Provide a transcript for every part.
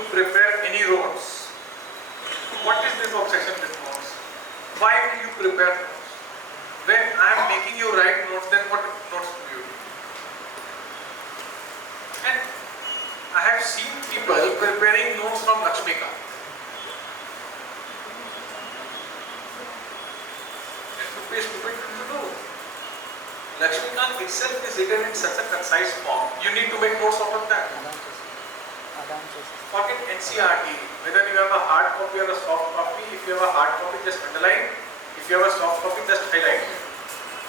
you prepare any notes? What is this obsession with notes? Why do you prepare notes? When I am making you write notes, then what notes do you do? And I have seen people preparing notes from Lakshmikant. It would be a stupid thing to do. Lakshmikant itself is written in such a concise form. You need to make notes out of that. Forget NCRT. Whether you have a hard copy or a soft copy, if you have a hard copy, just underline. If you have a soft copy, just highlight.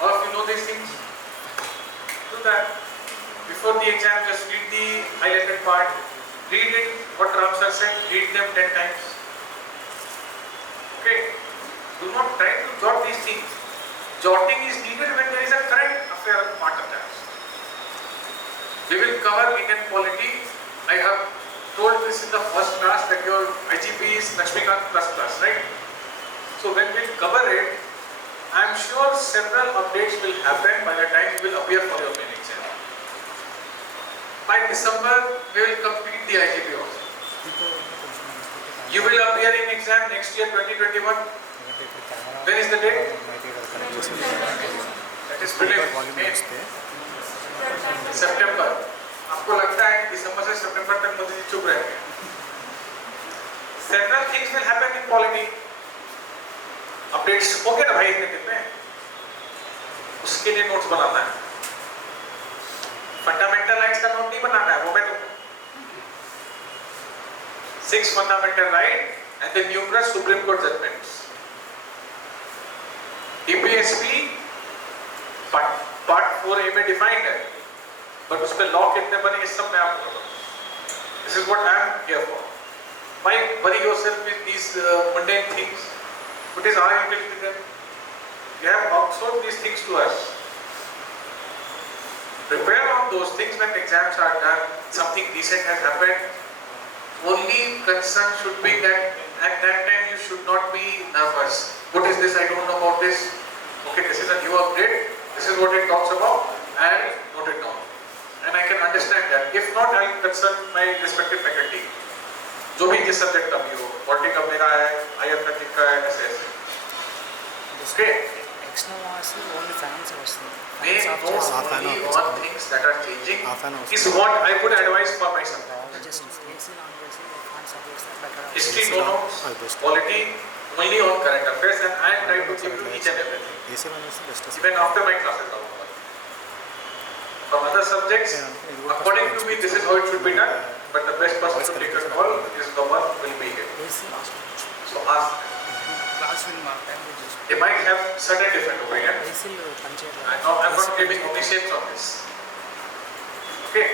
All of you know these things? Do that. Before the exam, just read the highlighted part. Read it, what Ram sir said, read them 10 times. Okay? Do not try to jot these things. Jotting is needed when there is a current affair part of that. We will cover inequality. I have told this in the first class that your IGP is Lakshmikant plus plus, right? So when we cover it, I am sure several updates will happen by the time you will appear for your main exam. By December, we will complete the IGP also. You will appear in exam next year 2021. When is the date? That is prelims. September. आपको लगता है दिसंबर से सितंबर तक मोदी जी चुप रहेंगे? Several things will happen in polity. Updates हो गए ना भाई इतने दिन में? उसके लिए नोट्स बनाना है. फंडामेंटल राइट्स का नोट नहीं बनाना है, वो मैं तुमको 6 fundamental right and the numerous Supreme Court judgments. DPSP part 4A में defined है, but उस पे law कितने बने इस सब मैं आपको बताऊँ. This is what I am here for. Why worry yourself with these mundane things? What is our utility with them? You have outsourced these things to us. Prepare on those things when exams are done. Something decent has happened. Only concern should be that at that time you should not be nervous. What is this? I don't know about this. Okay, this is a new update. This is what it talks about. I'll note it down. And I can understand that. If not, I'll consult my respective faculty. जो भी जिस subject का भी हो, polity का मेरा है, if का है, ऐसे ऐसे. Okay. External noise only fans are listening. Make notes only on things that are changing is what I would advise for myself. Just AC on AC, fans are better. History no notes, quality only on current affairs, and I try to give you each and everything. Even after my classes are over. From other subjects, according to me, this is how it should be done. But the best person to take a call is the one who will be here. So ask. They might have certain different opinion. I'm not giving omniscience on this. Okay.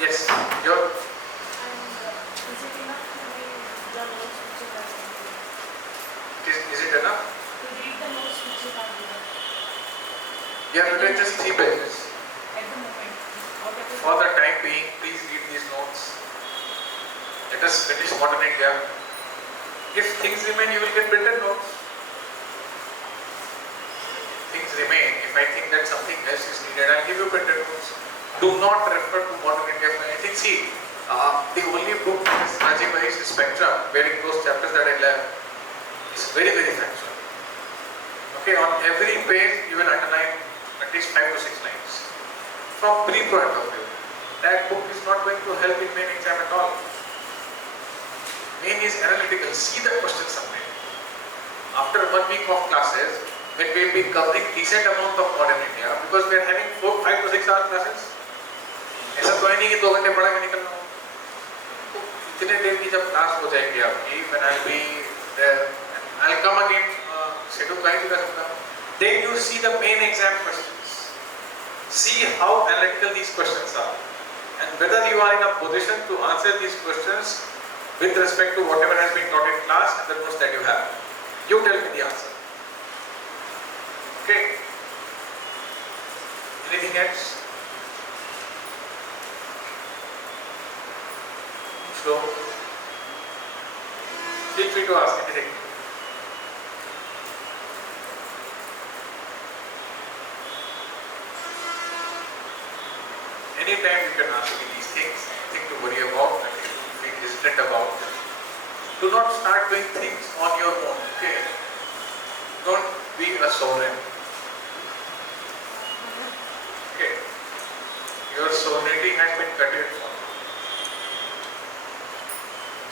Yes. Your. Is it enough? To read the notes which you have given. You have written just 3 pages. At the moment. For the time being, please read these notes. Let us finish modern India. If things remain, you will get better notes. Things remain. If I think that something else is needed, I'll give you better notes. Do not refer to modern India for anything. See, the only book is Rajiv Bhai's Spectrum, wherein those chapters that I left is very, very factual. Okay, on every page you will underline at least 5 to 6 lines. From pre-point of view, that book is not going to help in main exam at all. Main is analytical. See the question summary. After 1 week of classes, when we will be covering decent amount of modern India, because we are having 5 to 6 hour classes. ऐसा तो है नहीं कि 2 घंटे पढ़ा के निकलना हो. तो इतने देर की जब क्लास हो जाएगी आपकी, when I'll be there, I'll come again. Schedule का ही कर सकता हूँ. Then you see the main exam questions. See how analytical these questions are, and whether you are in a position to answer these questions with respect to whatever has been taught in class and the notes that you have. You tell me the answer. Okay. Anything else? So, feel free to ask anything. Anytime you can ask me these things, nothing to worry about. Do not start doing things on your own. Okay. Don't be a sovereign. Okay. Your sovereignty has been curtailed for.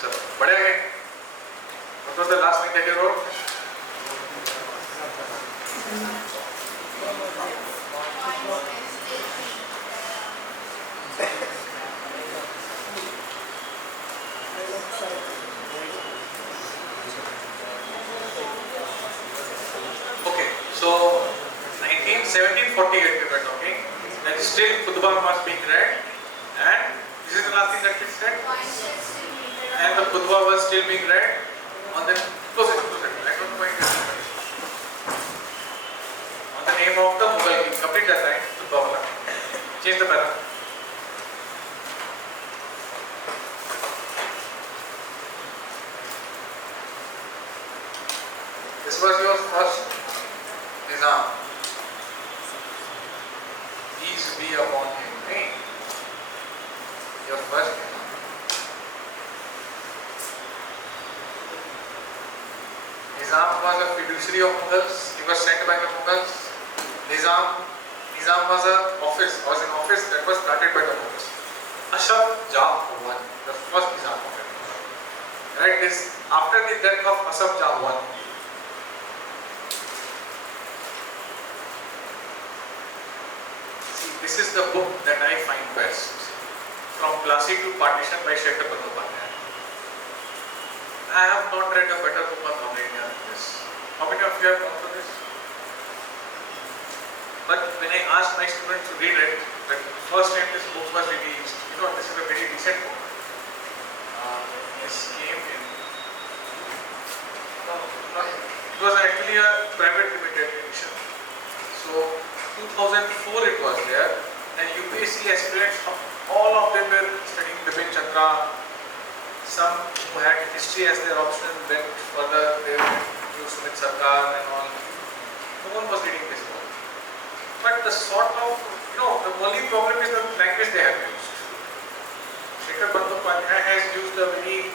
So, बढ़े आगे. What was the last thing that you wrote? Okay, so 1748 we were talking, and still khutbah was being read, and this is the last thing that we said, and the khutbah was still being read on the I don't quite remember. On the name of the Mughal king. Complete that line, khutbah wala. Change the para. This was your first Nizam. Peace be upon him. Hey, your first Nizam. Nizam was a fiduciary of Moghals. He was sent by the Moghals. Nizam was an office that was started by the Moghals. Ashab Jah I, the first Nizam of it. Right? This after the death of Ashab Jah I. This is the book that I find best. From Classic to Partition by Shekhar Bandyopadhyay. I have not read a better book on Romania than this. How many of you have gone through this? But when I asked my students to read it, the first time this book was released, this is a very decent book. This came in. It was actually a private limited edition. So 2004 it was there, and UPSC aspirants, all of them were studying Bipin Chandra. Some who had history as their option went further, they went to Sumit Sarkar and all. No one was reading this book. But the sort of, the only problem is the language they have used. Shekhar Bandyopadhyay has used a very,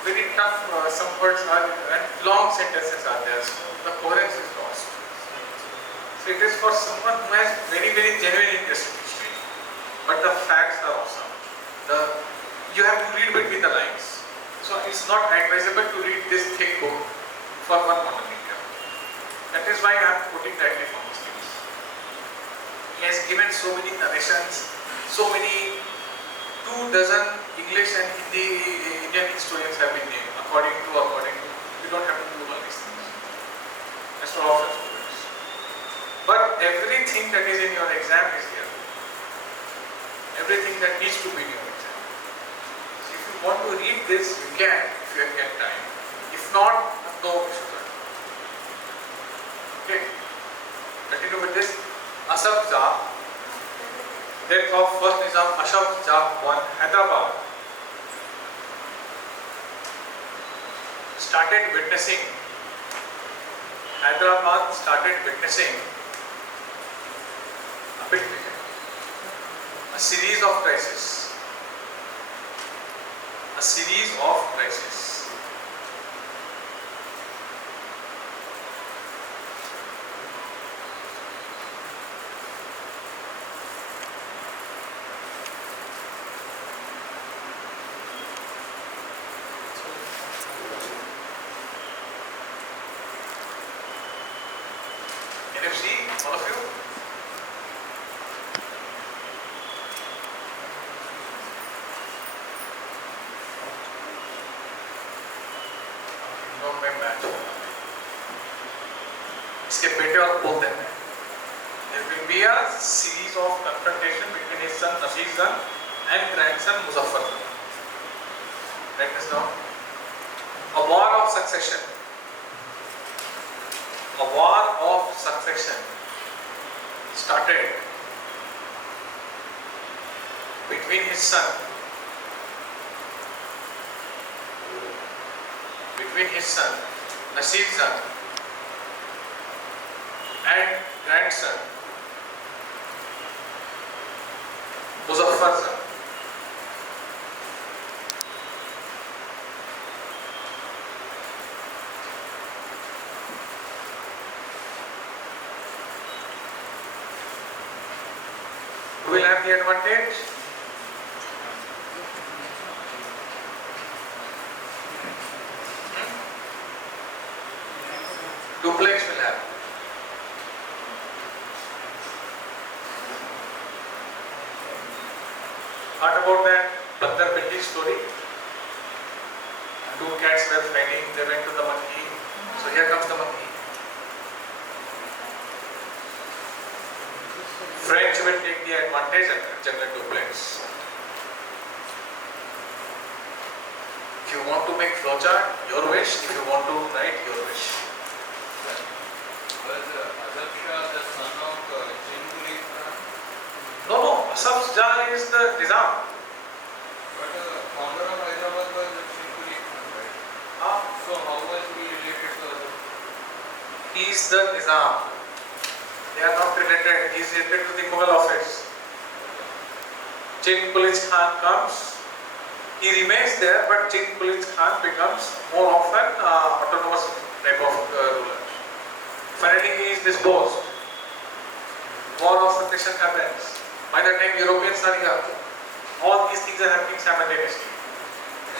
very tough, some words are, and long sentences are there, so the coherence is lost. So it is for someone who has very, very genuine interest in history. But the facts are awesome. You have to read between the lines. So it's not advisable to read this thick book for one modern India. That is why I am quoting directly from these things. He has given so many narrations, so many 24 English and Hindi Indian historians have been named according to. You don't have to do all these things. That's for option students. But everything that is in your exam is here. Everything that needs to be in your exam. So if you want to read this, you can, if you have time. If not, no issue. Okay. Continue with this. Ashab Jah, death of first Nizam Ashab Jah I, Hyderabad, started witnessing a big vision, a series of crises. Can you see, all of you? में match होगा इसके बेटे और पोते में there will be a series of confrontation between his son Nasir Khan and grandson Muzaffar Khan. Write this down. A war of succession started between his son Nasir Khan and grandson Muzaffar Khan. have the advantage? Duplex will have. What about that Bandar Billi story? Two cats were fighting, they went to the monkey. So here comes the monkey. French will take the advantage and generate duplex. If you want to make flowchart, your wish. If you want to write, your wish. Was Azab Shah the son of Chingulik Khan? No, Asaf Jah is the Nizam. But founder of Hyderabad was Chingulik Khan, right? So how was he related to Azab? He is the Nizam. They are not related. He is related to the Mughal office. Chingulik Khan comes. He remains there, but Chingulik Khan becomes more often autonomous type of ruler. Finally, he is disposed. War of succession happens. By the time Europeans are here, all these things are happening simultaneously.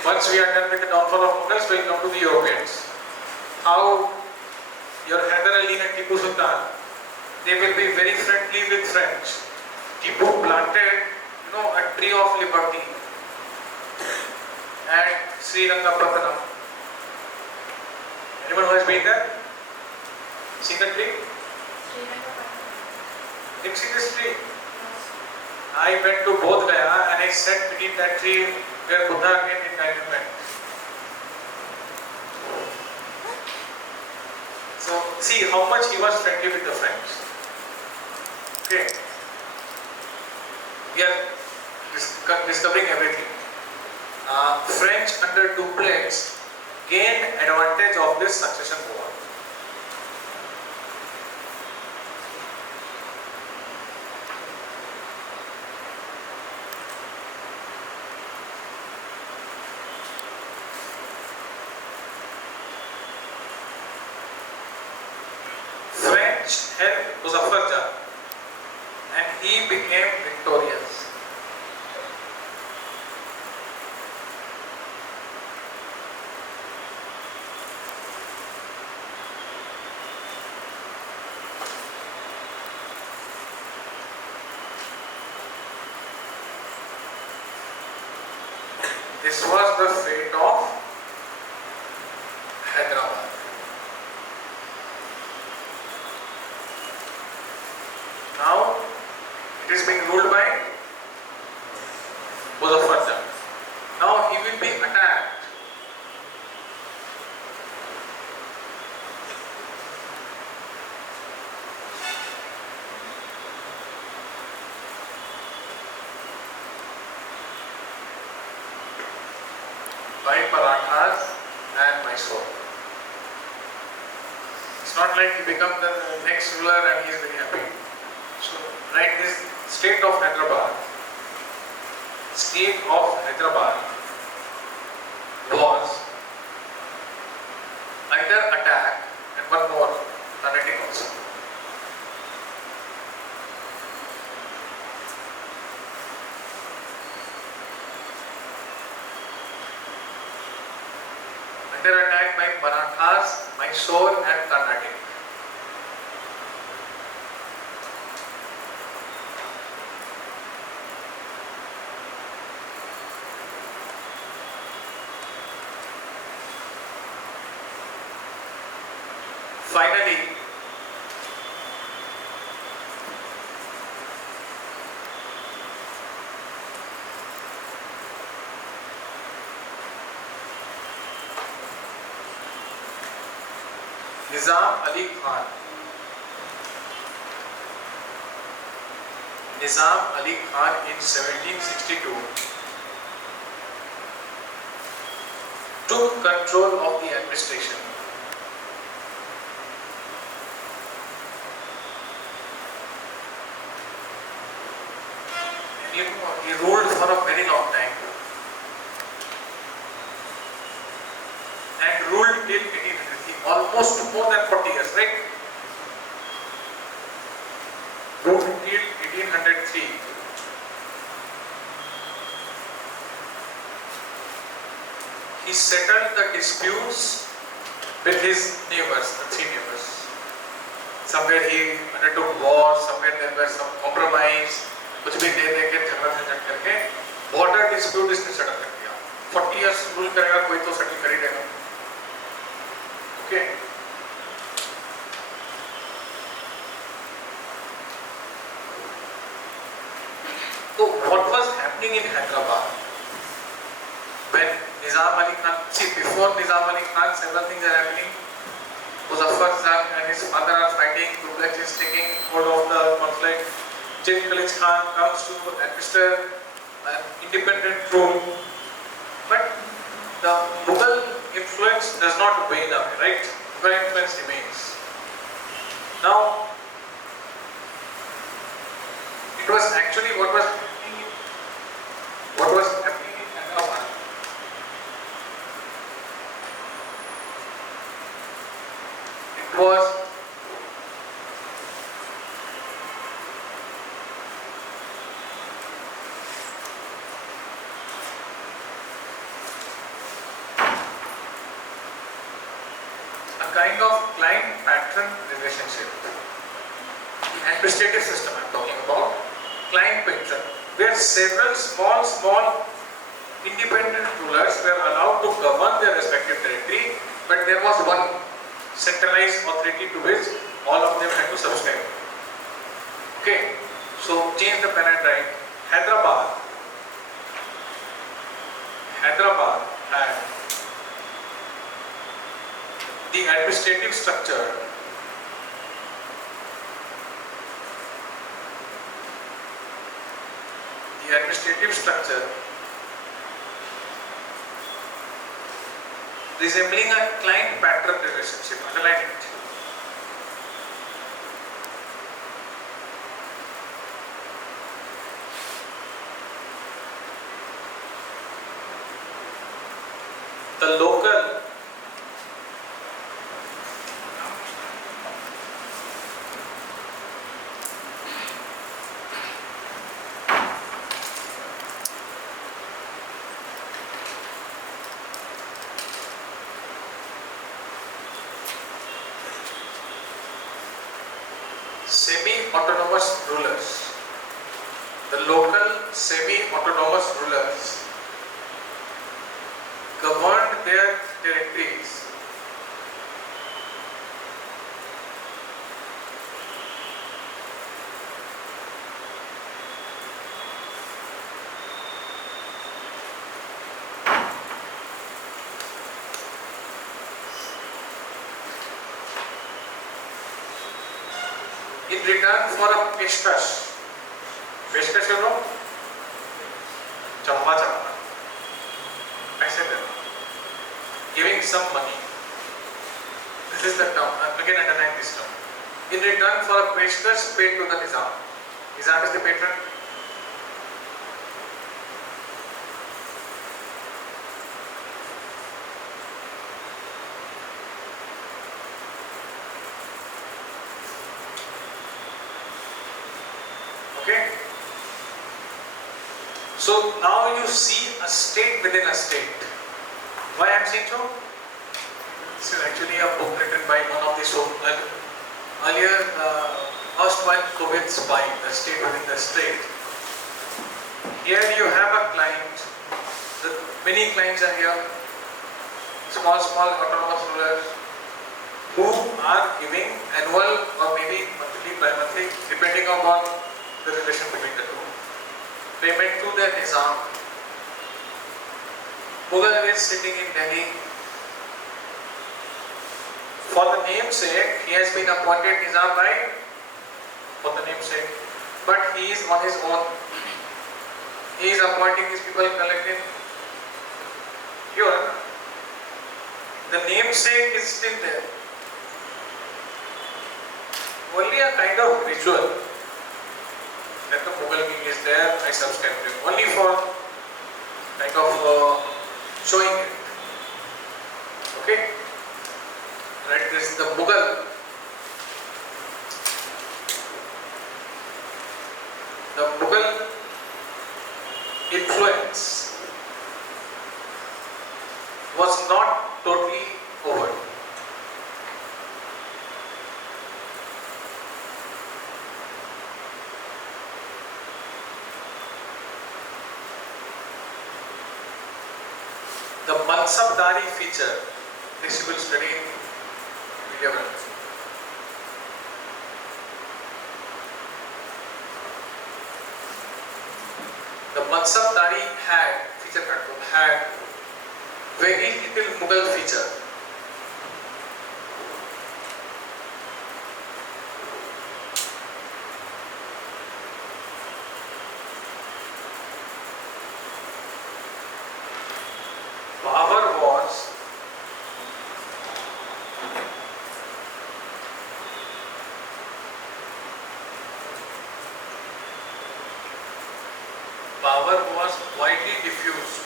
Once we are done with the downfall of Mughals, we will come to the Europeans. How your Hyder Ali and Tipu Sultan, they will be very friendly with French. Tipu planted, a tree of liberty at Srirangapattanam. Anyone who has been there? Seen the tree? Didn't see this tree? I went to Bodh Gaya and I sat beneath that tree where Buddha again enlightenment. So see how much he was friendly with the French. Okay. We are discovering everything. French under duplex gained advantage of this succession war. French helped Muzaffar Jah and he became victorious. This was the fate of Hyderabad. Now it is being ruled by Muzaffar Jah. Now he will be attacked. By Marathas and Mysore. It's not like he becomes the next ruler and he is very happy. So, like this state of Hyderabad was under attack, and one more narrating also. Under attack by Marathas, Mysore and Carnatic. Finally, Nizam Ali Khan. Nizam Ali Khan in 1762 took control of the administration. He ruled for a very long time and ruled till 1803, almost more than 40 years, right? Ruled till 1803. he settled the disputes with his neighbors, the three neighbors. Somewhere he undertook war, somewhere there were some compromise, कुछ भी दे दे के झगड़ा झंझट करके border dispute इसने settle कर दिया. 40 years rule करेगा कोई तो settle कर ही देगा. Okay. So what was happening in Hyderabad when Nizam Ali Khan, see before Nizam Ali Khan several things are happening. Muzaffar Jang and his father are fighting, Tughlaq is taking hold of the conflict. Chief Khalid Khan comes to administer an independent rule. But the Mughal influence does not wane away, right? Mughal influence remains. Now, it was actually what was happening in Hyderabad. It was a kind of client-patron relationship. The administrative system I'm talking about, client-patron, where several small independent rulers were allowed to govern their respective territory, but there was one centralized authority to which all of them had to subscribe. Okay, so change the paradigm. Hyderabad had the administrative structure resembling a client-patron relationship. Underline it. The local semi-autonomous rulers, the local semi-autonomous rulers governed their territories in return for a peshkash. Peshkash you know? Chamma. Paise dena. Giving some money. This is the term. Again underline this term. In return for a peshkash paid to the Nizam. Nizam is the patron. Okay. So now you see a state within a state. Why I am saying so? This is actually a book written by one of the earlier erstwhile Soviet spy, the state within the state. Here you have a client. Many clients are here. Small autonomous rulers who are giving annual or maybe monthly, bi-monthly, depending upon the relation between the two. Payment to the Nizam. Mughal is sitting in Delhi. For the namesake, he has been appointed Nizam, right? For the namesake. But he is on his own. He is appointing these people collecting. Here, the namesake is still there. Only a kind of ritual. That the Mughal king is there, I subscribe to him. Only for kind of showing it. Okay? Right, this is the Mughal. The Mughal influence was not totally over. The Mansabdari feature, this you will study in video. The Mansabdari had very little Mughal feature. Power was widely diffused.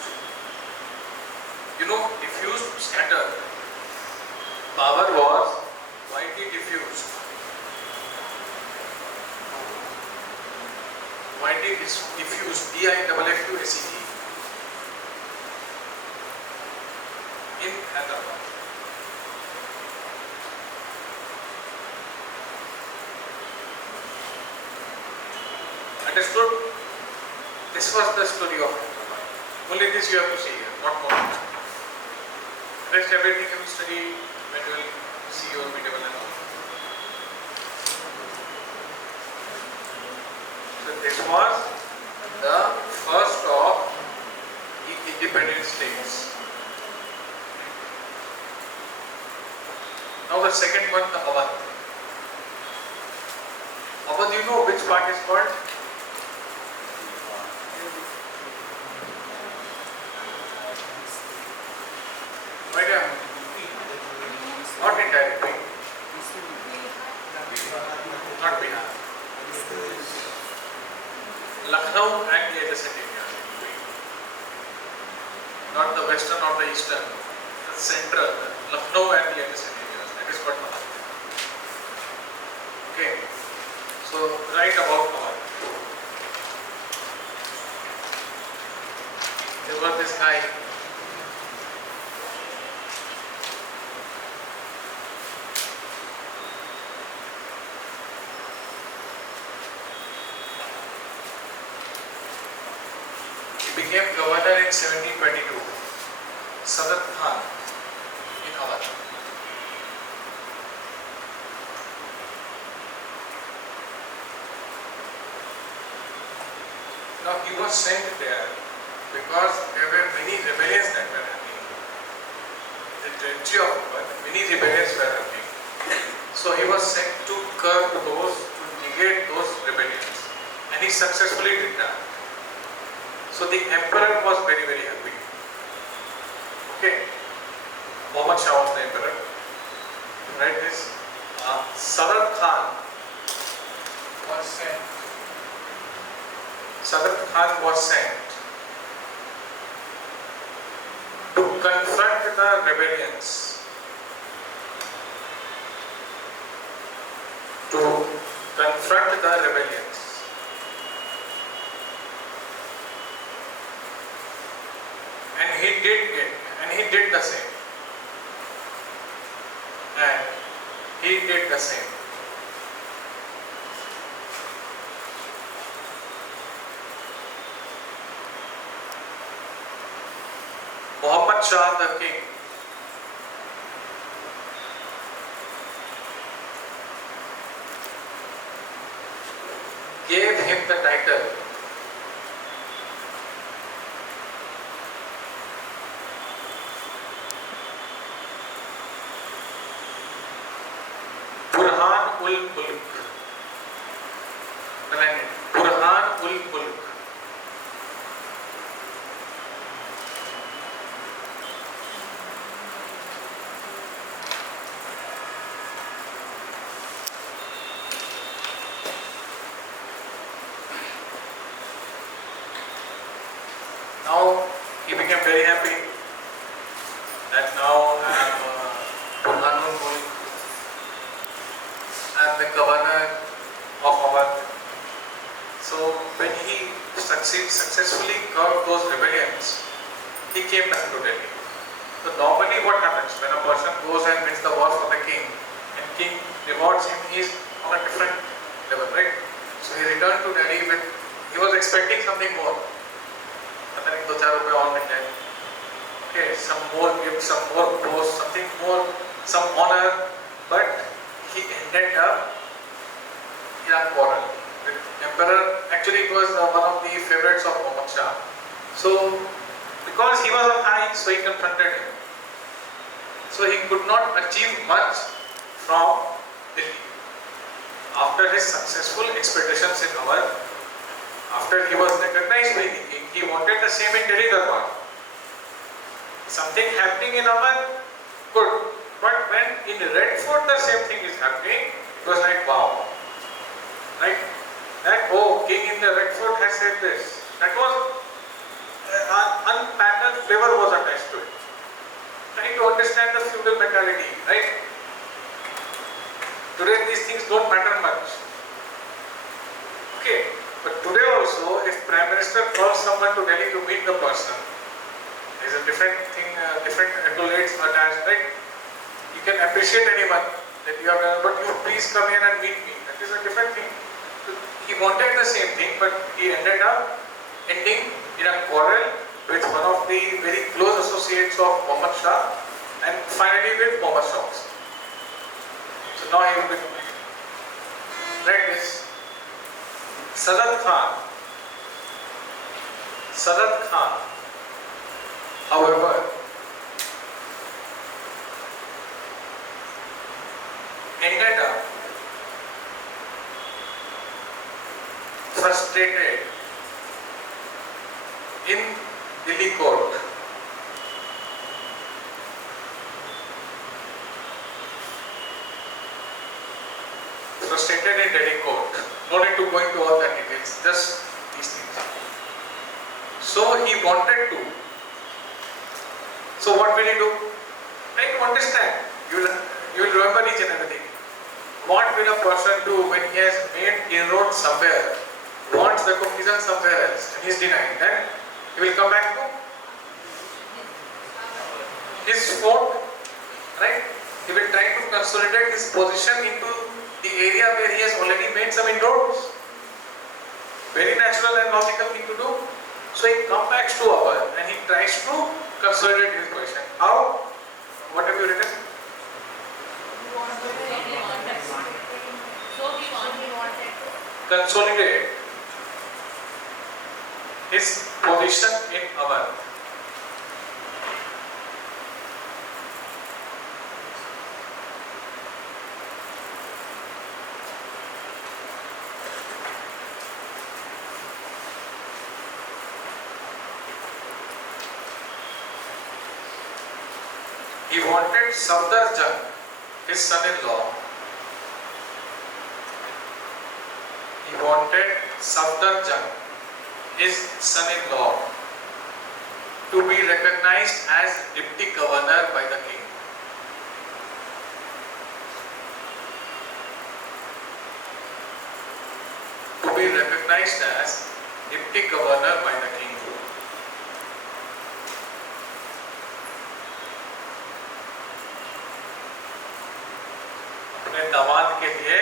You know, diffused, scattered. Power was widely diffused. Widely diffused, D-I-F-F-U-S-E-D, in Hyderabad. Understood? This was the story of Hyderabad. Only this you have to see here, not more. Rest everything you will study when you will see your video and all. So this was the first of the independent states. Now the second one, the Awadh. Awadh, you know which part is called? Not entirely. Not Bihar. Lucknow and the adjacent areas. Not the western or the eastern. The central, Lucknow and the adjacent areas. That is called Awadh. Okay. So write about Awadh. There was this guy. Became governor in 1722, Sadat Khan in Awadh. Now he was sent there because there were many rebellions that were happening. The territory of Awadh, many rebellions were happening. So he was sent to curb those, to negate those rebellions, and he successfully did that. So the emperor was very, very happy. Okay. Muhammad Shah was the emperor. Write this. Sadat Khan was sent. Sadat Khan was sent to confront the rebellions. To confront the rebellions. And he did the same. And he did the same. Muhammad Shah the king gave him the title Burhan-ul-Mulk. Burhan-ul-Mulk. Now he became very happy that now I am Burhanul-Mulk. I am the governor of Awadh. So when he successfully curbed those rebellions, he came back to Delhi. So So normally what happens when a person goes and wins the war for the king and king rewards him, he is on a different level, right? So he returned to Delhi with, he was expecting something more. पता नहीं 2-4 रुपए और मिल जाए. Okay, some more gifts, some more posts, something more, some honor, but he ended up in a quarrel with emperor. Actually, it was one of the favorites of Muhammad Shah. So, because he was a high, so he confronted him. So he could not achieve much from Delhi. After his successful expeditions in Awadh, after he was recognized by the king, he wanted the same in Delhi Darbar. Something happening in Awadh, good. But when in Red Fort the same thing is happening, it was like wow. Right? That, oh, king in the Red Fort has said this. That was, an unparalleled flavor was attached to it. Trying to understand the feudal mentality, right? Today these things don't matter much. Okay, but today also, if Prime Minister calls someone to Delhi to meet the person, there's a different thing, different accolades attached, right? You can appreciate anyone that you have done, but you please come here and meet me. That is a different thing. So he wanted the same thing, but he ended up ending in a quarrel with one of the very close associates of Muhammad Shah and finally with Muhammad Shah also. So now he will be coming. Like this. Sadat Khan, however, ended up frustrated in Delhi court. Frustrated in Delhi court. No need to go into all the details, just these things. So he wanted to. So what will he do? Try to understand. You will remember each and everything. What will a person do when he has made inroads somewhere, wants the cognizance somewhere else, and he is denying? Then he will come back to his fort, right? He will try to consolidate his position into the area where he has already made some inroads. Very natural and logical thing to do. So he comes back to Awadh and he tries to consolidate his position. How? What have you written? Consolidate his position in Awadh. He wanted Safdarjung, his son-in-law. He wanted Safdarjung, his son-in-law, to be recognized as deputy governor by the king. To be recognized as deputy governor by the king. अपने दामाद के लिए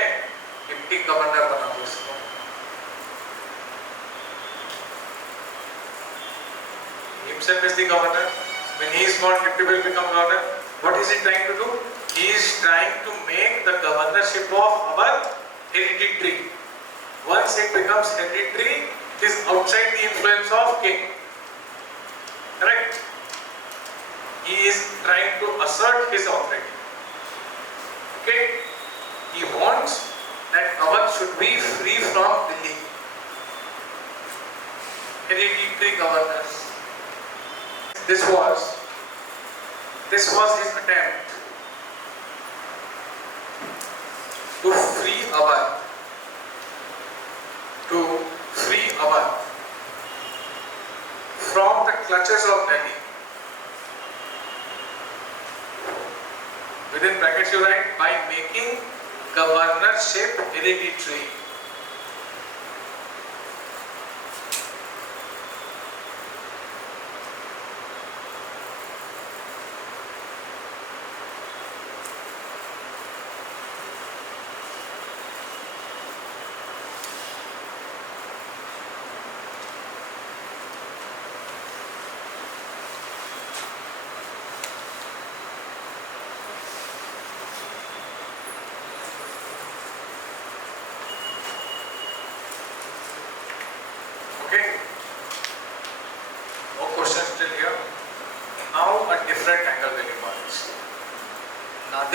deputy governor बना दो उसको. Himself is the governor. When he is not, deputy will become governor. What is he trying to do? He is trying to make the governorship of Awadh hereditary. Once it becomes hereditary, it is outside the influence of king. Correct? He is trying to assert his authority. Okay? He wants that Awadh should be free from Delhi. Hereditary governors. This was his attempt to free Awadh. From the clutches of Delhi. Within brackets you write, by making governorship hereditary.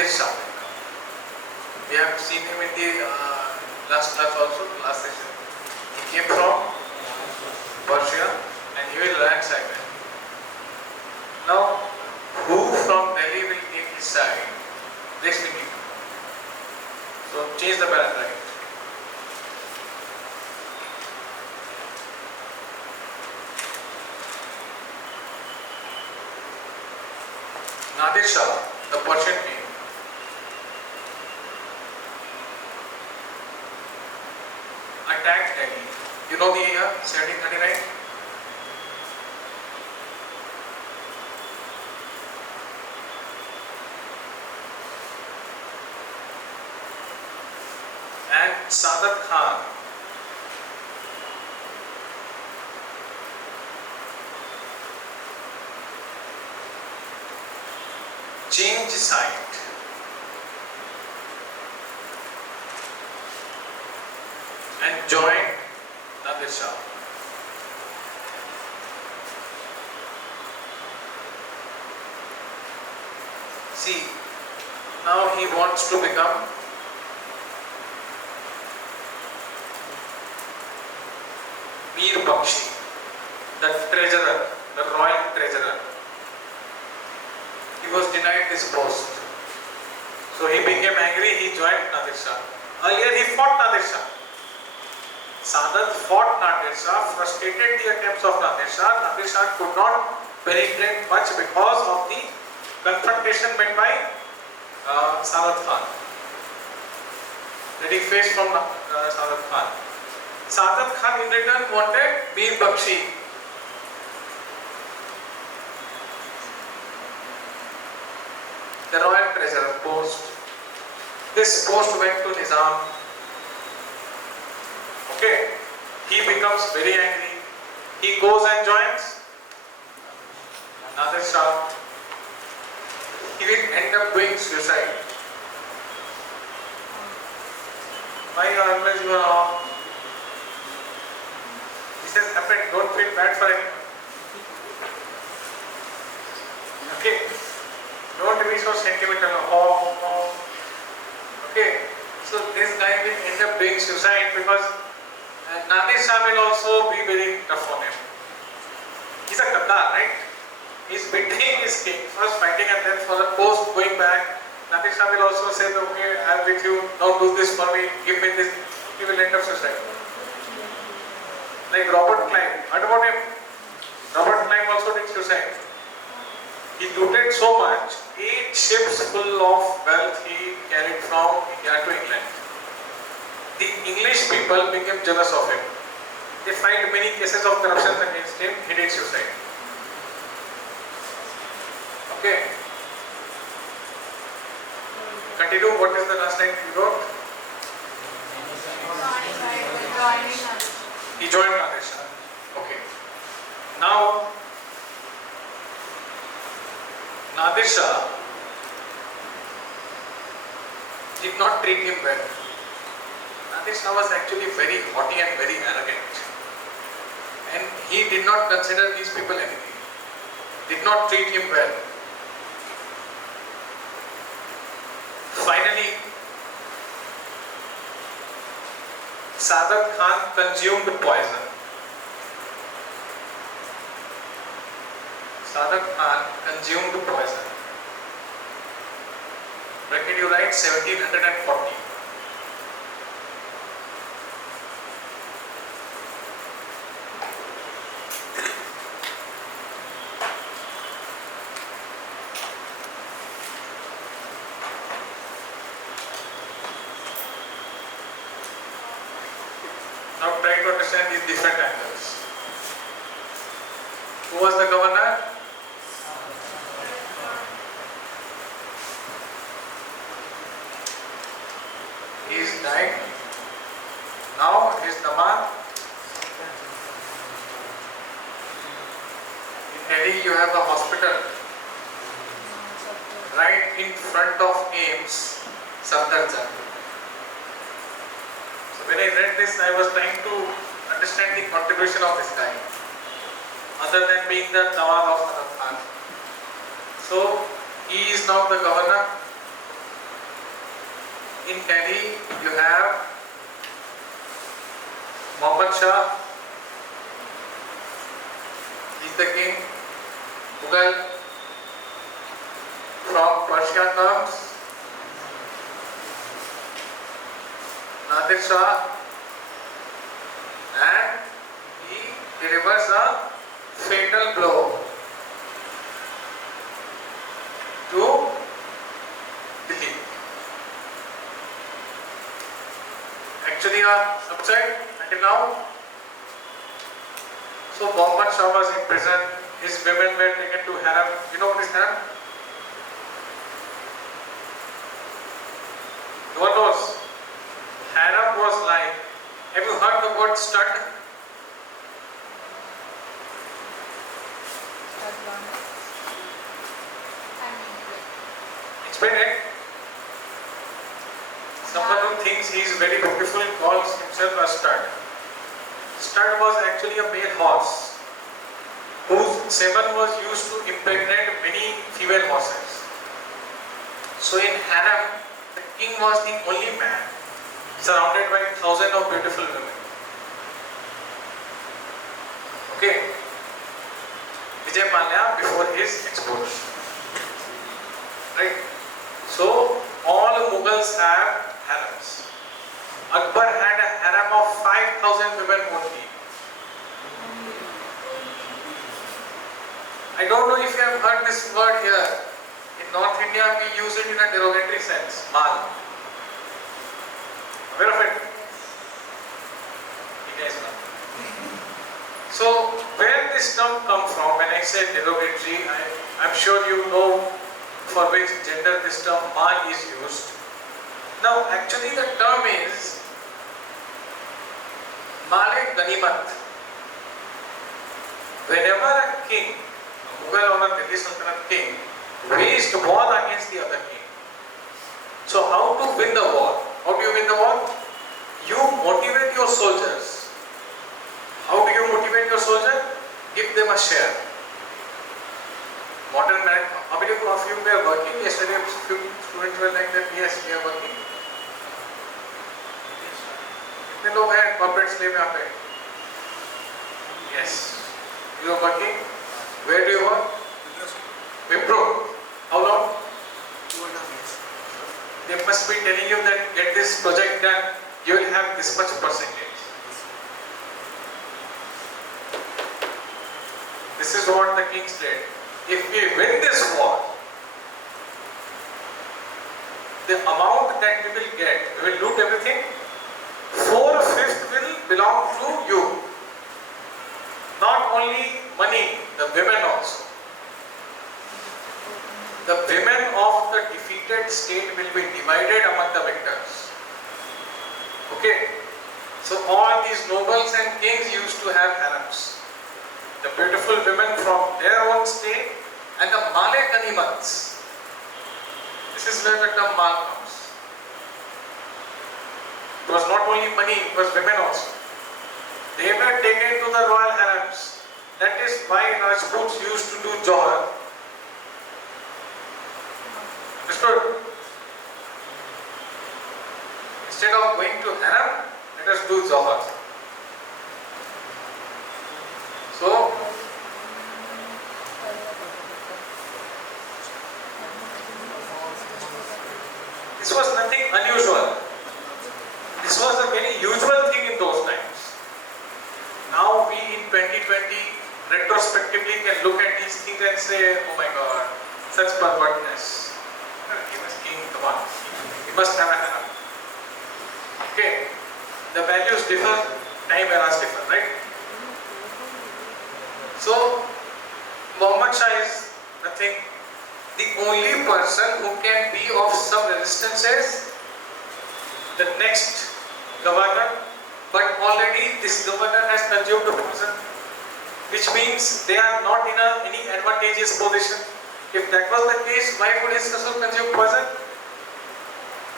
Nadir Shah. We have seen him in the last class also, last session. He came from Persia and he will rank second. Now, who from Delhi will take his side? This we need to know. So change the balance, right? Nadir Shah, the Persian king, attacked Delhi. You know the year 1739? And Sadat Khan changed side and joined Nadir Shah. See, now he wants to become Mir Bakshi, the treasurer, the royal treasurer. He was denied this post. So he became angry, he joined Nadir Shah. Earlier he fought Nadir Shah. Sadat fought Nadir Shah, frustrated the attempts of Nadir Shah. Nadir Shah could not penetrate much because of the confrontation made by Sadat Khan. That he faced from Sadat Khan. Sadat Khan in return wanted Mir Bakshi. The royal treasurer post. This post went to Nizam. Okay, he becomes very angry. He goes and joins Nadir Shah. He will end up doing suicide. Why always you are off? This has happened. Don't feel bad for anyone. Okay. Don't be so sentimental. Okay. So this guy will end up doing suicide because Nadir Shah will also be very tough on him. He's a Qatar, right? He's betraying his king. First fighting and then for the post going back. Nadir Shah will also say, okay, I'm with you. Now do this for me. Give me this. He will end up suicide. Like Robert Clive. Heard about him? Robert Clive also did suicide. He looted so much, 8 ships full of wealth he carried from India to England. The English people became jealous of him. They filed many cases of corruption against him. He did suicide. Okay. Continue. What is the last line you wrote? He joined Nadir Shah. Okay. Now, Nadir Shah did not treat him well. Nadir Shah was actually very haughty and very arrogant. And he did not consider these people anything. Did not treat him well. Finally, Sadat Khan consumed poison. Sadat Khan consumed poison. Bracket you write 1740. Now try to understand these different angles. Who was the governor? He is died. Now his Daman. In Delhi you have a hospital. Right in front of AIMS, Safdarjung. So when I read this, I was trying to understand the contribution of this guy, other than being the Nawab of Sadat Khan. So he is now the governor in Delhi you have Muhammad Shah, he's the king. Mughal. From Persia comes Nadir Shah, and he delivers a fatal blow to Delhi. Actually, subside until now. So Muhammad Shah was in prison. His women were taken to harem. You know what is harem? No one knows. Harem was like. Have you heard the word stud? Explain it. Someone who thinks he is very beautiful calls himself a stud. Stud was actually a male horse whose semen was used to impregnate many female horses. So in harem, the king was the only man surrounded by thousands of beautiful women. Okay. Vijay Mallya before his exposure. Right. So all Mughals have harems. Akbar had a harem of 5,000 women only. I don't know if you have heard this word here. In North India, we use it in a derogatory sense, mal. Aware of it? You guys know. So, where this term come from, when I say derogatory, I'm sure you know for which gender this term mal is used. Now, actually the term is Male Ganimat. Whenever a king, a Mughal or a Delhi Sultanate king, waged war against the other king. So how to win the war? How do you win the war? You motivate your soldiers. How do you motivate your soldier? Give them a share. Modern man, how many of you were working? Yesterday few students were like that, yes, we are working. कितने लोग हैं corporate slave यहाँ पे? Yes. You are working? Where do you work? Wipro. How long? 2.5 years. They must be telling you that get this project done, you will have this much percentage. This is what the king said. If we win this war, the amount that we will get, we will loot everything. 4/5 will belong to you. Not only money, the women also. The women of the defeated state will be divided among the victors. Okay? So all these nobles and kings used to have harems. The beautiful women from their own state and the Male Ganimats. This is where the term Mal comes. It was not only money, it was women also. They were taken to the royal harems. That is why Rajputs used to do Johar. Understood? Instead of going to harem, let us do Johar. So, this was nothing unusual. This was a very usual thing in those times. Now we in 2020 retrospectively can look at these things and say, oh my God, such pervertness. He was king, come on. He must have a harem. Okay. The values differ, time eras differ, right? So, Muhammad Shah is nothing. The only person who can be of some resistance is the next governor, but already this governor has consumed the poison, which means they are not in any advantageous position. If that was the case, why would his son consume poison?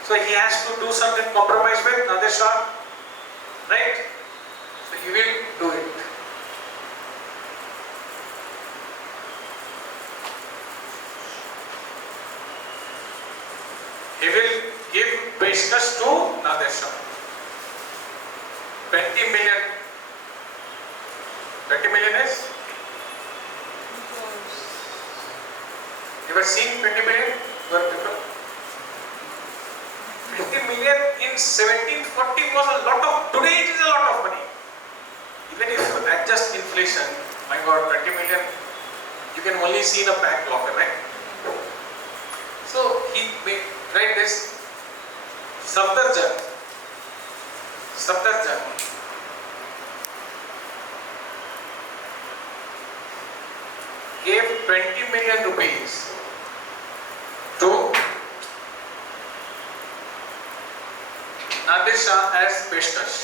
So he has to do something compromise with Nadir Shah, right? So he will do it. He will give पेशकश to Nadir Shah 20 million. 20 million is? You ever seen 20 million? Where people? 20 million in 1740 was a lot of, today it is a lot of money. Even if you adjust inflation, my God, 20 million, you can only see in a bank locker, right? So he made, write this, Safdarjung gave 20 million rupees to Nadir Shah as peshkash.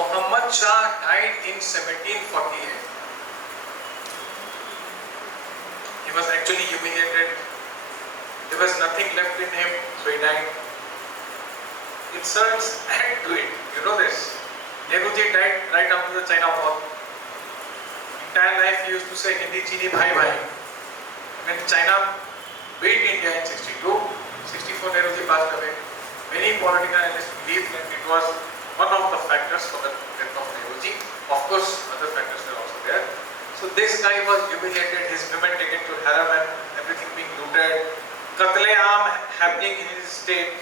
Muhammad Shah died in 1748. He was actually humiliated. There was nothing left in him, so he died. Insults add to it. You know this. Nehruji died right after the China War. Entire life he used to say Hindi Chini Bhai Bhai. When China beat India in 62, 64 Nehruji passed away. Many political analysts believe that it was one of the factors for the death of Nehruji. Of course, other factors were also there. So this guy was humiliated, his women taken to Hyderabad, everything being looted, Qatl-e-Aam happening in his state.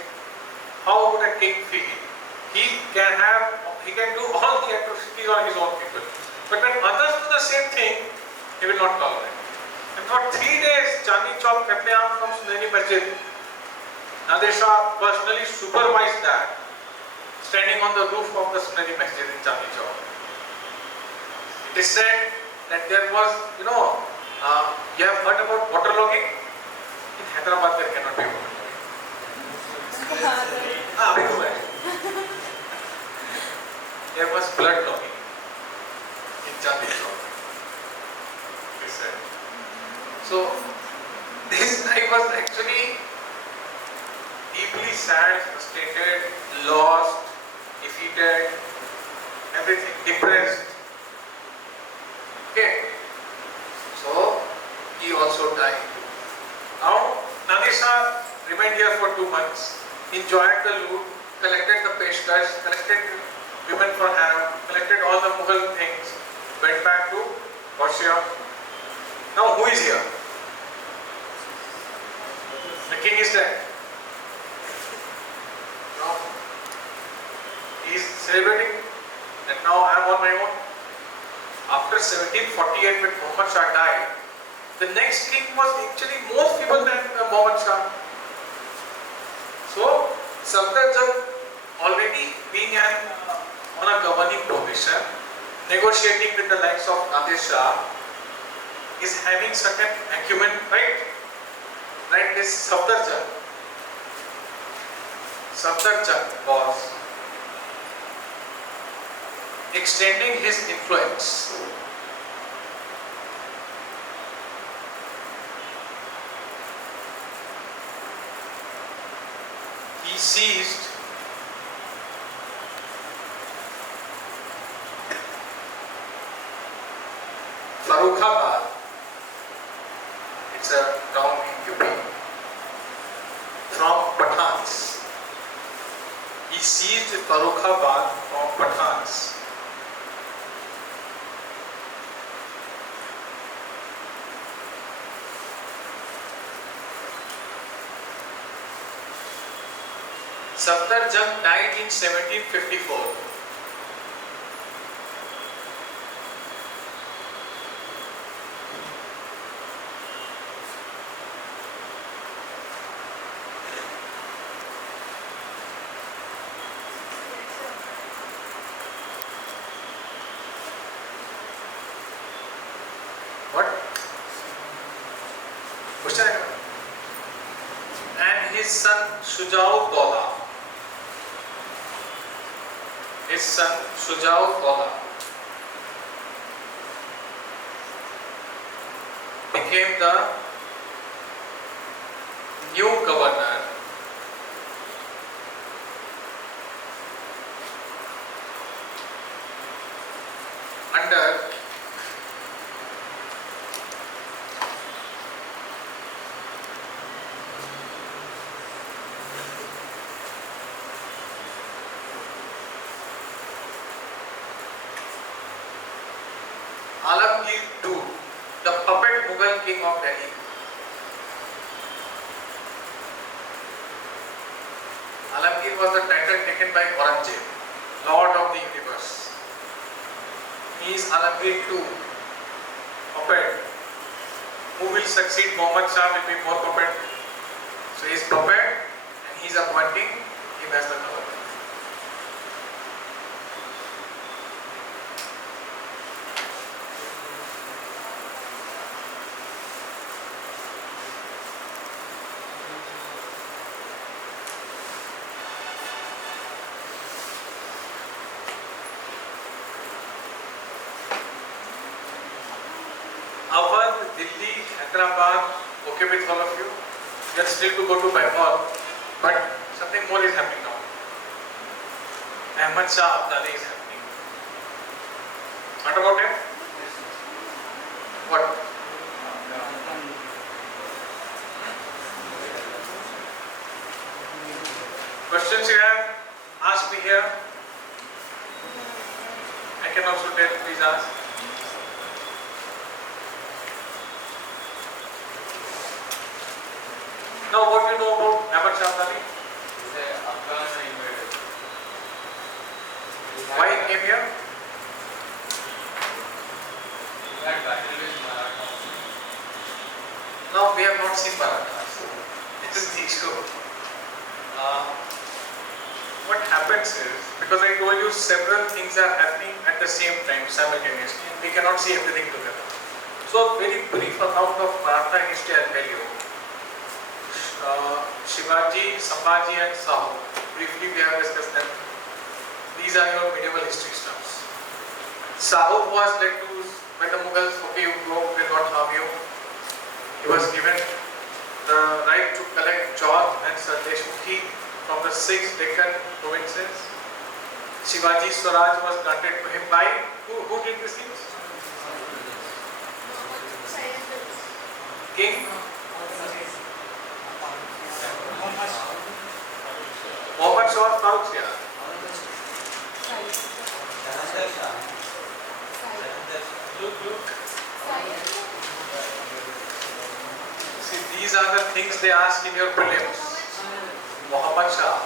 How would a king feel? He can do all the atrocities on his own people. But when others do the same thing, he will not tolerate. And for 3 days, Chandni Chowk Qatl-e-Aam from Sunani Masjid, Nadir Shah personally supervised that, standing on the roof of the Sunani Masjid in Chandni Chowk. It is said that there was, you have heard about waterlogging? In Hyderabad there cannot be waterlogging. There was blood logging in Chandni Chowk. It is said. So, this guy was actually deeply sad, frustrated, lost, defeated, everything, depressed. Okay, so he also died. Now Nadir Shah remained here for 2 months, enjoyed the loot, collected the peshkash, collected women for harem, collected all the Mughal things, went back to Persia. Now who is here? The king is dead. Now he is celebrating that now I am on my own. After 1748, when Muhammad Shah died, the next king was actually more feeble than Muhammad Shah. So, Safdarjung, already being on a governing position, negotiating with the likes of Nadir Shah, is having certain acumen, right? Right, this Safdarjung was extending his influence. He seized Farrukhabad. It's a town in UP. From Pathans. He seized Farrukhabad from Pathans. Safdarjung died in 1754. What? Question? And his son Shuja'ud-Dawla. His son Shuja'ud-Dawla became the new governor under Alamgir II, the puppet Mughal king of Delhi. Alamgir was the title taken by Aurangzeb, Lord of the Universe. He is Alamgir II, puppet. Who will succeed Muhammad Shah will be more puppet. So he is puppet and he is appointing him as the governor. Awadh, Delhi, Hyderabad, okay with all of you? You are still to go to Bengal, but something more is happening now. Ahmad Shah Abdali is happening. What about him? What? Questions you have? Ask me here. I can also tell, please ask. Now, what do you know about Ahmad Shah Abdali? He's an Afghan invader. Why he came here? He had battle with Maratha. Now, we have not seen Marathas. This is the issue. What happens is, because I told you several things are happening at the same time, simultaneously, and we cannot see everything together. So, very brief account of Maratha history I'll tell you. Shivaji, Sambhaji and Sahu. Briefly we have discussed them. These are your medieval history stuffs. Sahu was led to by the Mughals, okay, you go, will not harm you. He was given the right to collect Chaud and Sardeshmukhi from the 6 Deccan provinces. Shivaji Swaraj was granted to him by, who did these things? King? Mohammed Shah of South here. Look. See, these are the things they ask in your prelims. Mohammed Shah.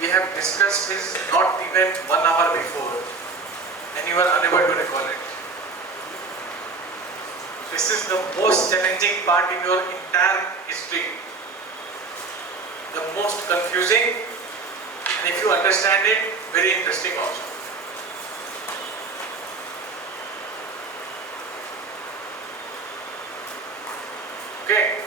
We have discussed his not even 1 hour before, and you are unable to recall it. This is the most challenging part in your entire history. The most confusing, and if you understand it, very interesting also. Okay.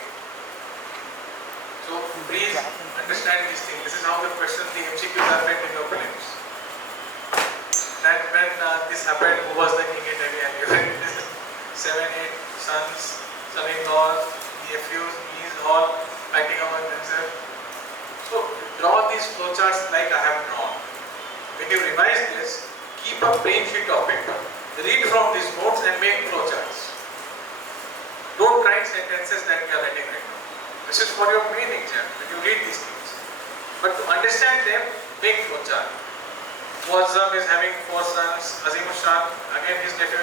So please understand these things. This is how the questions, the MCQs are framed in your prelims. That when this happened, who was the king in Delhi, and you read this 7, 8 sons, son-in-laws, nephews, niece, all fighting among themselves. So draw these flowcharts like I have drawn. When you revise this, keep a plain sheet of paper. Read from these notes and make flowcharts. Don't write sentences that we are writing right now. This is for your main exam when you read these things. But to understand them, make flowchart. Muazzam is having 4 sons, Azimuddin, again his nephew,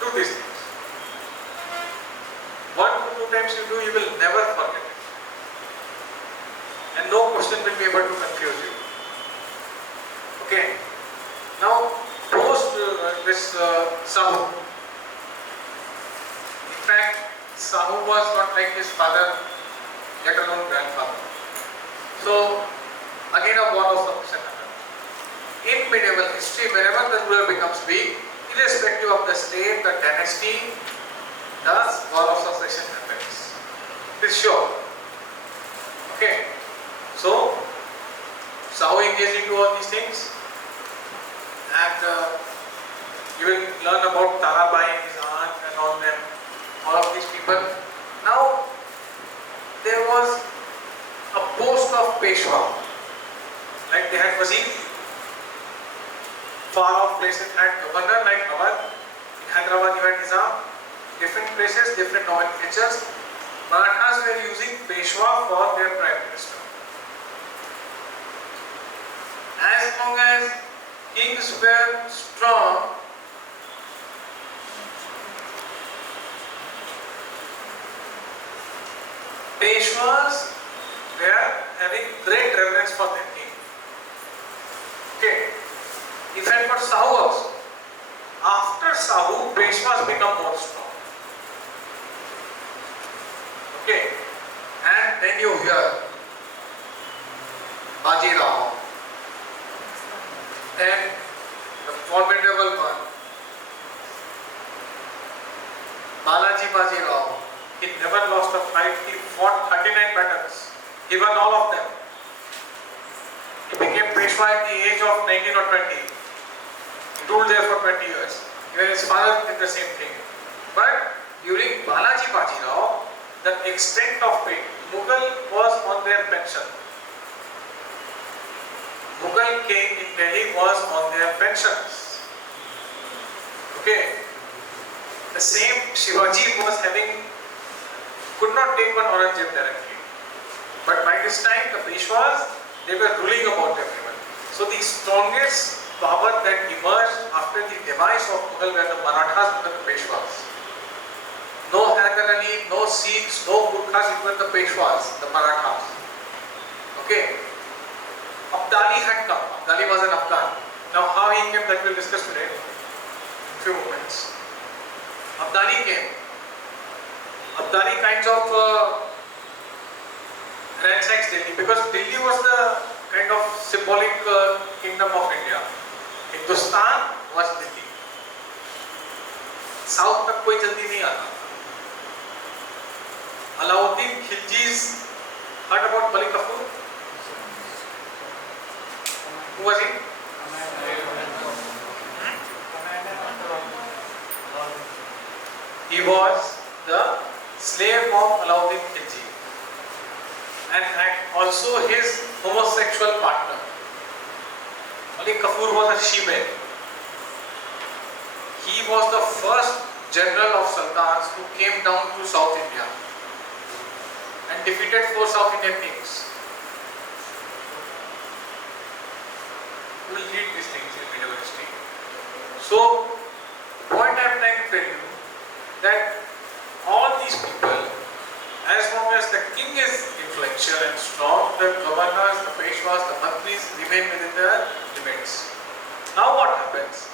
do these things. 1 to 2 times you do, you will never forget it. And no question will be able to confuse you. Okay. Now, post this Sahu. In fact, Sahu was not like his father, let alone grandfather. So, again a war of succession happens. In medieval history, wherever the ruler becomes weak, irrespective of the state, the dynasty, thus war of succession happens. It is sure. Okay. So, Sahu engaged into all these things, and you will learn about Tarabai, his aunt, and all of these people. Now, Peshwa. Like they had wazir, far off places had governor like our. In Hyderabad you had Nizam. Different places, different nomenclatures. Marathas were using Peshwa for their prime minister. As long as kings were strong, Peshwas were having great reverence for their king. Okay. If I got Sahu also, after Sahu, Peshwas become more strong. Okay. And then you hear Baji Rao, then the formidable one, Balaji Baji Rao. He never lost a fight. He fought 39 battles. He won all of them. He became Peshwa at the age of 19 or 20. He ruled there for 20 years. Even his father did the same thing. But during Balaji Baji Rao, the extent of it, Mughal was on their pension. Mughal king in Delhi was on their pensions. Okay. The same Shivaji was having, could not take on Aurangzeb directly. But by this time, the Peshwas, they were ruling about everyone. So the strongest power that emerged after the demise of Mughal were the Marathas and the Peshwas. No Hyder Ali, no Sikhs, no Gurkhas, it were the Peshwas, the Marathas. Okay. Abdali had come. Abdali was an Afghan. Now how he came, that we'll discuss today in a few moments. Abdali came. Abdali kinds of ransacked Delhi because Delhi was the kind of symbolic kingdom of India. Hindustan was Delhi. South तक कोई जल्दी नहीं आता. Alauddin Khilji's heard about Malik Kafur? Who was he? He was the slave of Alauddin Khilji and also his homosexual partner. Malik Kafur was a she-male. He was the first general of sultans who came down to South India and defeated 4 South Indian kings. You will read these things in medieval history. So, the point I am trying to tell you that all these people, as long as the king is influential and strong, the governors, the Peshwas, the mantris remain within their limits. Now what happens?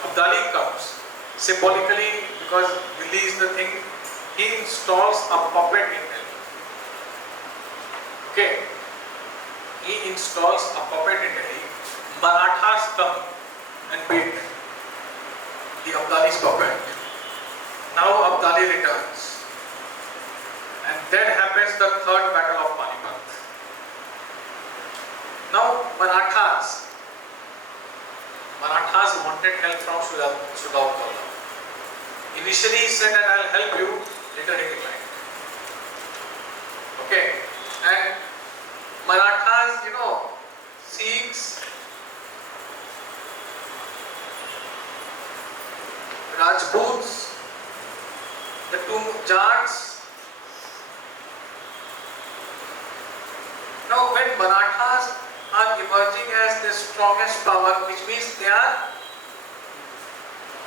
Abdali comes symbolically because Delhi is the thing. He installs a puppet in Delhi. Okay. He installs a puppet in Delhi. Marathas come and beat the Abdali's puppet. Now Abdali returns. And then happens the third battle of Panipat. Now Marathas wanted help from Shujaut. Initially he said that I'll help you, later he declined. Okay. And Marathas, Sikhs, Rajputs, the 2 Jats. Now when Marathas are emerging as the strongest power, which means they are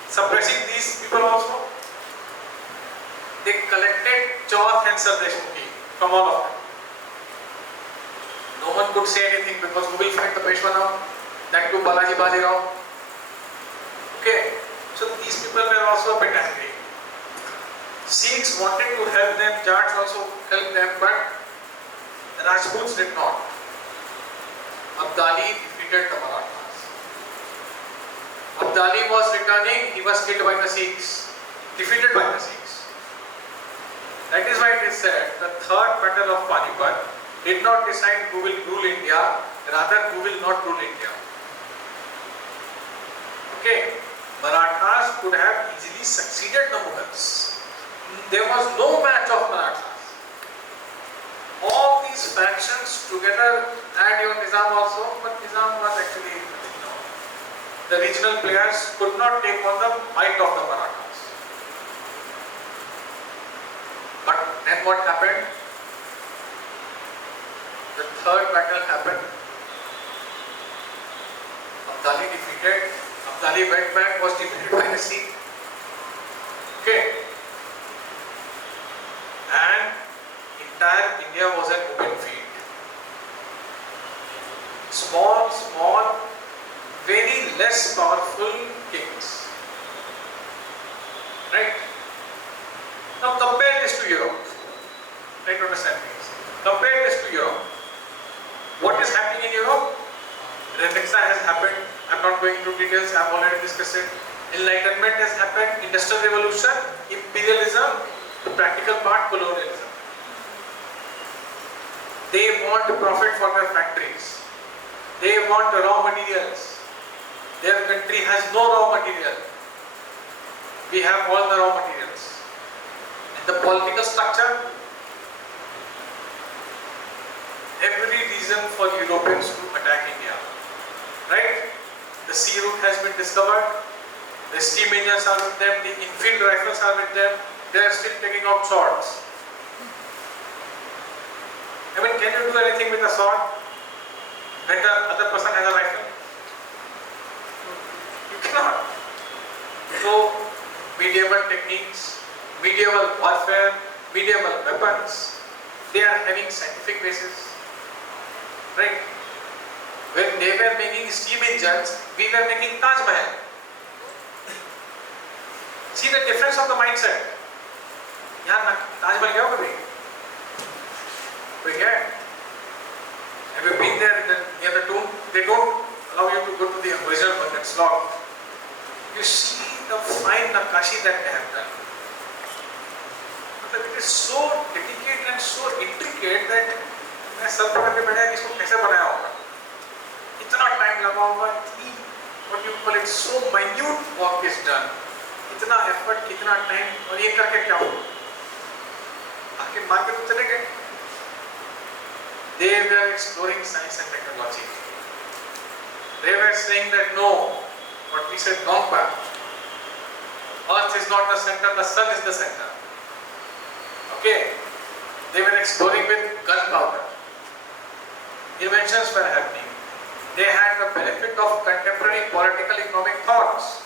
suppressing these people also, they collected Chauth and Sardeshmukhi from all of them. No one could say anything because who will fight the Peshwa now? That too Balaji Baji Rao. Okay, so these people were also a bit angry. Sikhs wanted to help them, Jats also helped them, but Rajputs did not. Abdali defeated the Marathas. Abdali was returning, he was killed by the Sikhs, defeated by the Sikhs. That is why it is said the third battle of Panipat did not decide who will rule India, rather who will not rule India. Okay, Marathas could have easily succeeded the Mughals. There was no match of Marathas. All these factions together and your Nizam also, but Nizam was actually, the regional players could not take on the might of the Marathas. But then what happened? The third battle happened. Abdali defeated. Abdali went back, was defeated by the sea. Okay. And entire India was an open field. Small, very less powerful kings. Right? Now compare this to Europe. Try to understand things. Compare this to Europe. What is happening in Europe? Renaissance has happened. I'm not going into details, I've already discussed it. Enlightenment has happened, Industrial Revolution, imperialism, the practical part, colonialism. They want to profit for their factories. They want the raw materials. Their country has no raw material. We have all the raw materials. And the political structure, every reason for Europeans to attack India. Right? The sea route has been discovered. The steam engines are with them. The infield rifles are with them. They are still taking out swords. I mean, can you do anything with a sword when the other person has a rifle? You cannot. So, medieval techniques, medieval warfare, medieval weapons, they are having scientific basis. Right? When they were making steam engines, we were making Taj Mahal. See the difference of the mindset. यार ना Taj Mahal गया हो कभी? कोई गया है? Have you been there near the tomb? They don't allow you to go to the original one that's locked. You see the fine nakashi that they have done. But it is so delicate and so intricate that मैं सब पकड़ के बैठा कि इसको कैसे बनाया होगा? इतना टाइम लगा होगा, इतनी what you call it so minute work is done. इतना effort, कितना टाइम और ये करके क्या हो? आके मार्केट में चले गए. They were exploring science and technology. They were saying that no, what we said long back. Earth is not the center, the sun is the center. Okay? They were exploring with gunpowder. Inventions were happening. They had the benefit of contemporary political economic thoughts.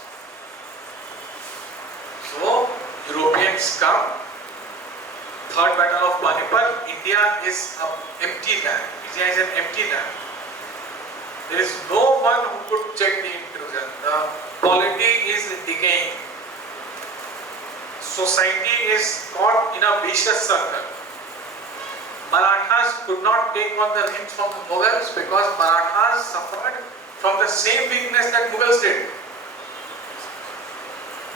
So, Europeans come. Third battle of Panipat, India is an empty land. India is an empty land. There is no one who could check the intrusion. The polity is decaying. Society is caught in a vicious circle. Marathas could not take on the reins from the Moghals because Marathas suffered from the same weakness that Mughals did.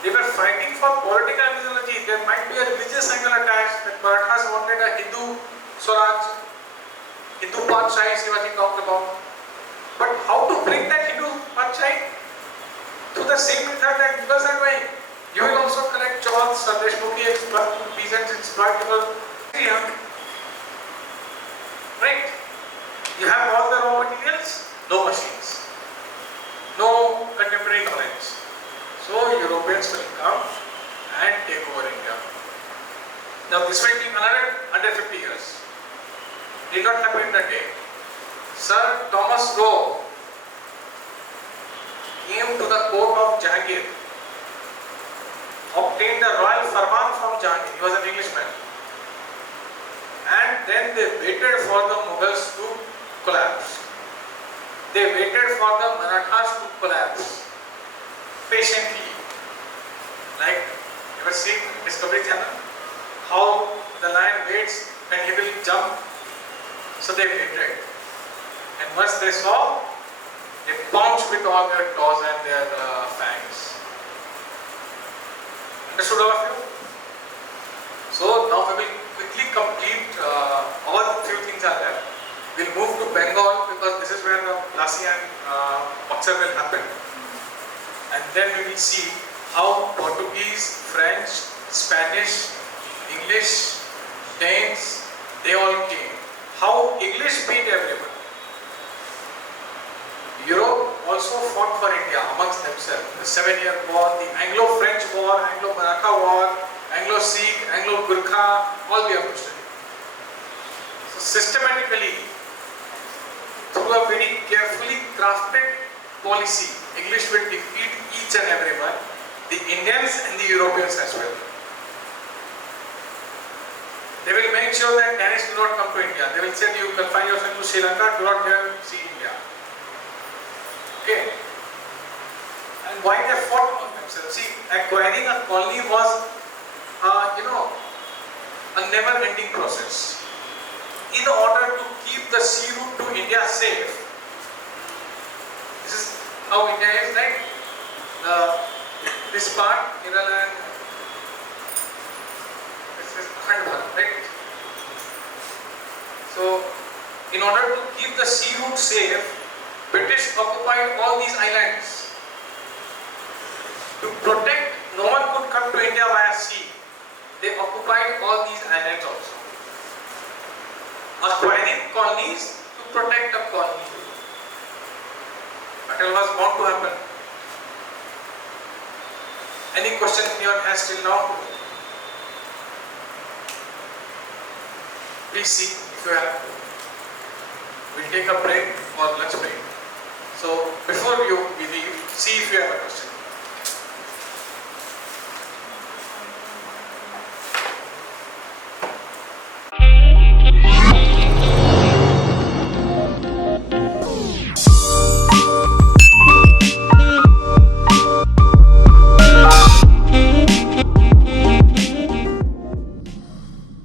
They were fighting for political ideology. There might be a religious angle attached. That Marathas wanted a Hindu Swaraj, Hindu Padshah, Shivaji talked about. But how to bring that Hindu Padshah? Through the same method that Mughals are doing. You will also collect Chauths, Deshmukhi, peasants, exploitable. Right? You have all the raw materials, no machines, no contemporary knowledge. So Europeans will come and take over India. Now this will take another 150 years. Did not happen in a day. Sir Thomas Roe came to the court of Jahangir, obtained a royal farman from Jahangir. He was an Englishman. And then they waited for the Mughals to collapse. They waited for the Marathas to collapse patiently. Like, you ever seen Discovery Channel? How the lion waits and he will jump. So they waited. And once they saw, they pounced with all their claws and their fangs. Understood all of you? So now we will quickly complete all few things are there. We'll move to Bengal because this is where the Lasi and Boxer will happen. And then we will see how Portuguese, French, Spanish, English, Danes, they all came. how English beat everyone. Europe also fought for India amongst themselves. The 7-Year War, the Anglo-French War, Anglo-Maratha War, Anglo-Sikh, Anglo-Gurkha, all we have to study. So systematically, through a very carefully crafted policy, English will defeat each and everyone, the Indians and the Europeans as well. They will make sure that Danish do not come to India. They will say you confine yourself to Sri Lanka, do not dare see India. Okay. And why they fought among themselves? See, acquiring a colony was, a never-ending process. In order to keep the sea route to India safe, this is how India is, right? This part, Kerala and this is Khandwa, right? So, in order to keep the sea route safe, British occupied all these islands. To protect, no one could come to India via sea. They occupied all these islands also. Acquiring colonies to protect a colony. But it was bound to happen. Any question in your head till now? Please see if you have. We'll take a break or lunch break. So before we leave, see if you have a question.